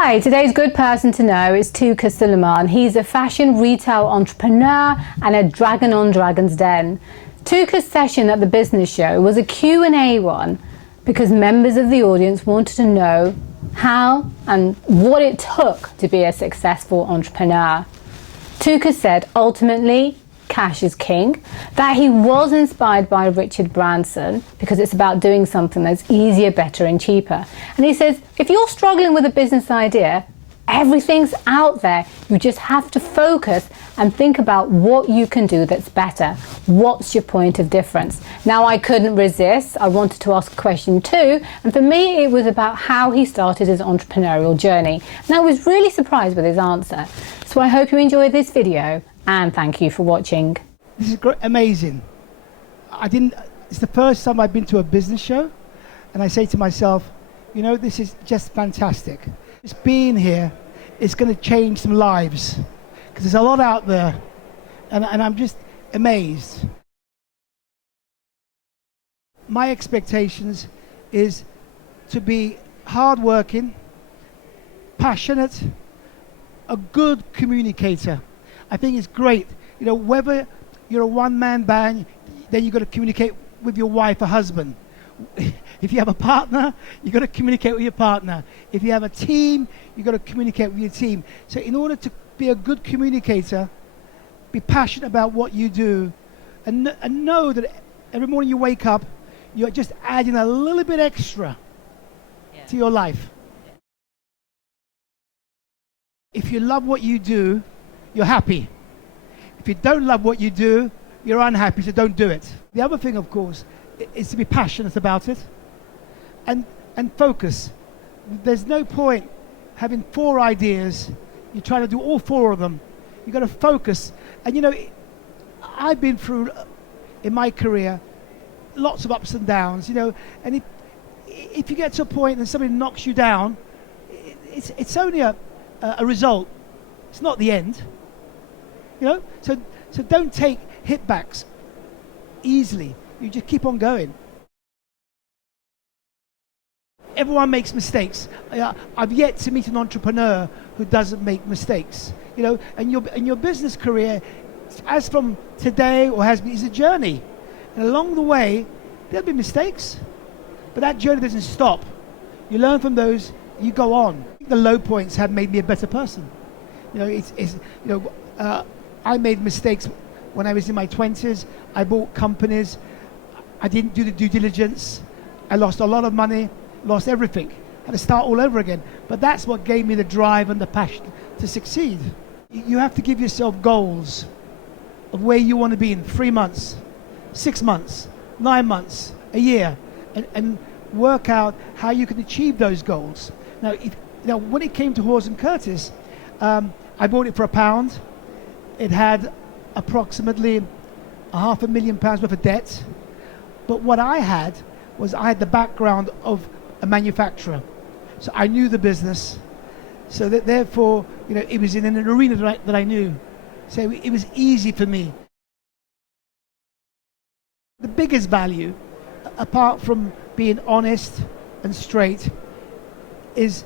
Hi, today's good person to know is Touker Suleyman. He's a fashion retail entrepreneur and a dragon on Dragon's Den. Touker's session at the business show was a Q&A one because members of the audience wanted to know how and what it took to be a successful entrepreneur. Touker said ultimately cash is king, that he was inspired by Richard Branson because it's about doing something that's easier, better and cheaper. And he says, if you're struggling with a business idea, everything's out there. You just have to focus and think about what you can do that's better. What's your point of difference? Now, I couldn't resist. I wanted to ask a question too. And for me, it was about how he started his entrepreneurial journey. And I was really surprised with his answer. So I hope you enjoyed this video and thank you for watching. This is great, amazing. It's the first time I've been to a business show and I say to myself, you know, this is just fantastic. Just being here is going to change some lives because there's a lot out there and I'm just amazed. My expectations is to be hardworking, passionate, a good communicator. I think it's great, you know, whether you're a one-man band, then you've got to communicate with your wife or husband. If you have a partner, you've got to communicate with your partner. If you have a team, you've got to communicate with your team. So in order to be a good communicator, be passionate about what you do, and know that every morning you wake up, you're just adding a little bit extra to your life. If you love what you do, you're happy. If you don't love what you do, you're unhappy, so don't do it. The other thing, of course, is to be passionate about it and focus. There's no point having 4 ideas. You're trying to do all 4 of them. You've got to focus. And you know, I've been through, in my career, lots of ups and downs, you know, and if you get to a point and somebody knocks you down, it's only a result. It's not the end. You know, so don't take hitbacks easily. You just keep on going. Everyone makes mistakes. I've yet to meet an entrepreneur who doesn't make mistakes. You know, and your business career, as from today or has been, is a journey. And along the way, there'll be mistakes, but that journey doesn't stop. You learn from those. You go on. The low points have made me a better person. You know, I made mistakes when I was in my 20s. I bought companies. I didn't do the due diligence. I lost a lot of money, lost everything. Had to start all over again. But that's what gave me the drive and the passion to succeed. You have to give yourself goals of where you want to be in 3 months, 6 months, 9 months, a year, and work out how you can achieve those goals. Now, when it came to Hawes & Curtis, I bought it for £1. It had approximately £500,000 worth of debt. But what I had the background of a manufacturer. So I knew the business. So that therefore, you know, it was in an arena that I knew. So it was easy for me. The biggest value, apart from being honest and straight, is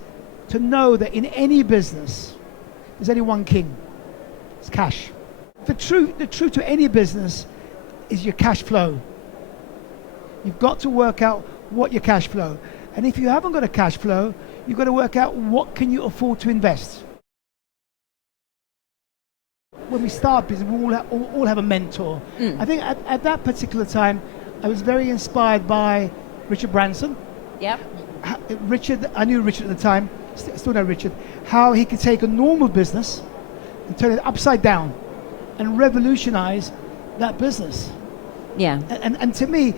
to know that in any business, there's only one king. It's cash. The truth to any business is your cash flow. You've got to work out what your cash flow. And if you haven't got a cash flow, you've got to work out what can you afford to invest. When we start business, we all have a mentor. I think at that particular time, I was very inspired by Richard Branson. Yep. Richard, I knew Richard at the time, still know Richard, how he could take a normal business and turn it upside down and revolutionize that business. Yeah. And to me,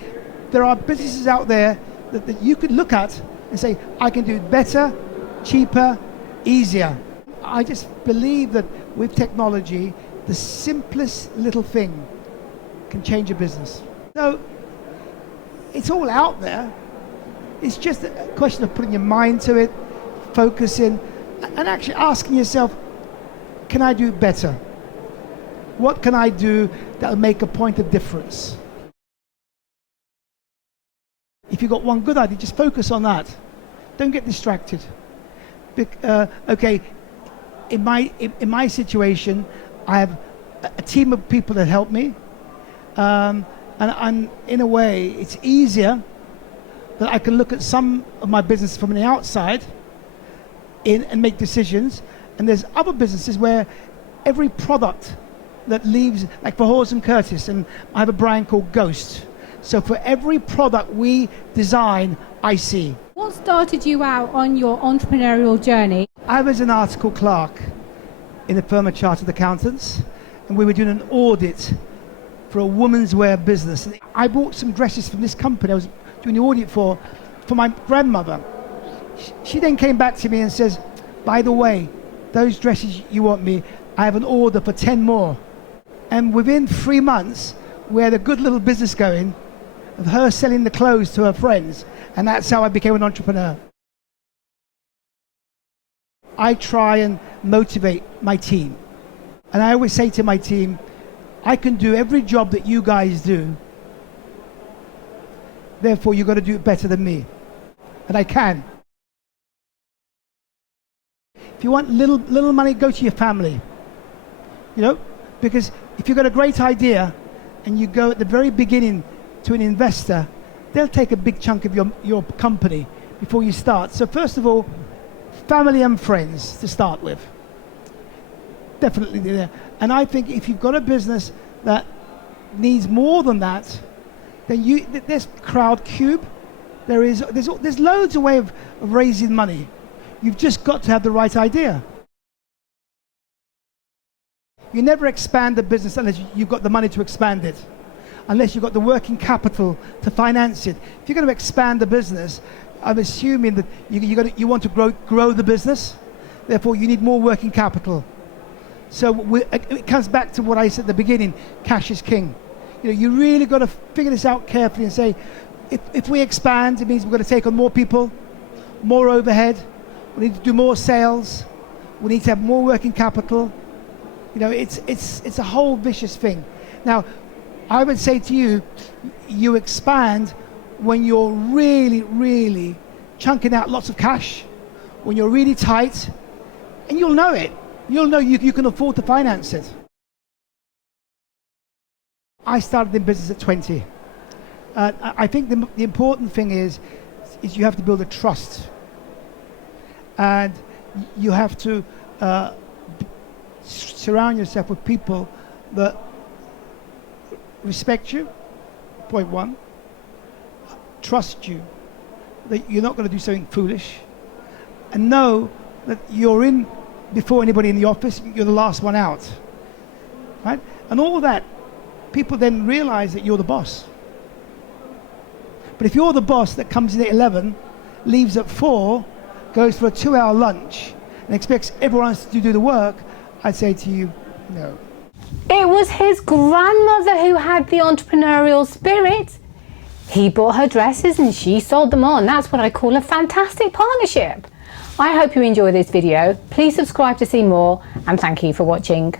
there are businesses out there that you could look at and say, I can do it better, cheaper, easier. I just believe that with technology, the simplest little thing can change a business. So it's all out there. It's just a question of putting your mind to it, focusing, and actually asking yourself, can I do better? What can I do that will make a point of difference? If you've got one good idea, just focus on that. Don't get distracted. Okay, in my situation, I have a team of people that help me, and in a way, it's easier that I can look at some of my business from the outside and make decisions. And there's other businesses where every product that leaves, like for Hawes and Curtis, and I have a brand called Ghost. So for every product we design, I see. What started you out on your entrepreneurial journey? I was an article clerk in a firm of chartered accountants, and we were doing an audit for a women's wear business. And I bought some dresses from this company I was doing the audit for my grandmother. She then came back to me and says, by the way, those dresses you want me, I have an order for 10 more. And within 3 months, we had a good little business going of her selling the clothes to her friends. And that's how I became an entrepreneur. I try and motivate my team. And I always say to my team, I can do every job that you guys do. Therefore, you've got to do it better than me. And I can. If you want little money, go to your family. You know, because if you've got a great idea and you go at the very beginning to an investor, they'll take a big chunk of your company before you start. So first of all, family and friends to start with. Definitely there. And I think if you've got a business that needs more than that, then there's Crowdcube. There's loads of ways of raising money. You've just got to have the right idea. You never expand a business unless you've got the money to expand it, unless you've got the working capital to finance it. If you're going to expand the business, I'm assuming that you want to grow the business. Therefore, you need more working capital. So it comes back to what I said at the beginning: cash is king. You know, you really got to figure this out carefully and say, if we expand, it means we're going to take on more people, more overhead. We need to do more sales. We need to have more working capital. You know, it's a whole vicious thing. Now, I would say to you, you expand when you're really, really chunking out lots of cash, when you're really tight, and you'll know it. You'll know you can afford to finance it. I started in business at 20. I think the important thing is you have to build a trust. And you have to surround yourself with people that respect you, point one, trust you, that you're not going to do something foolish, and know that you're in before anybody in the office, you're the last one out, right? And all that, people then realize that you're the boss. But if you're the boss that comes in at 11, leaves at 4, goes for a 2-hour lunch, and expects everyone else to do the work, I'd say to you, no. It was his grandmother who had the entrepreneurial spirit. He bought her dresses and she sold them on. That's what I call a fantastic partnership. I hope you enjoy this video. Please subscribe to see more, and thank you for watching.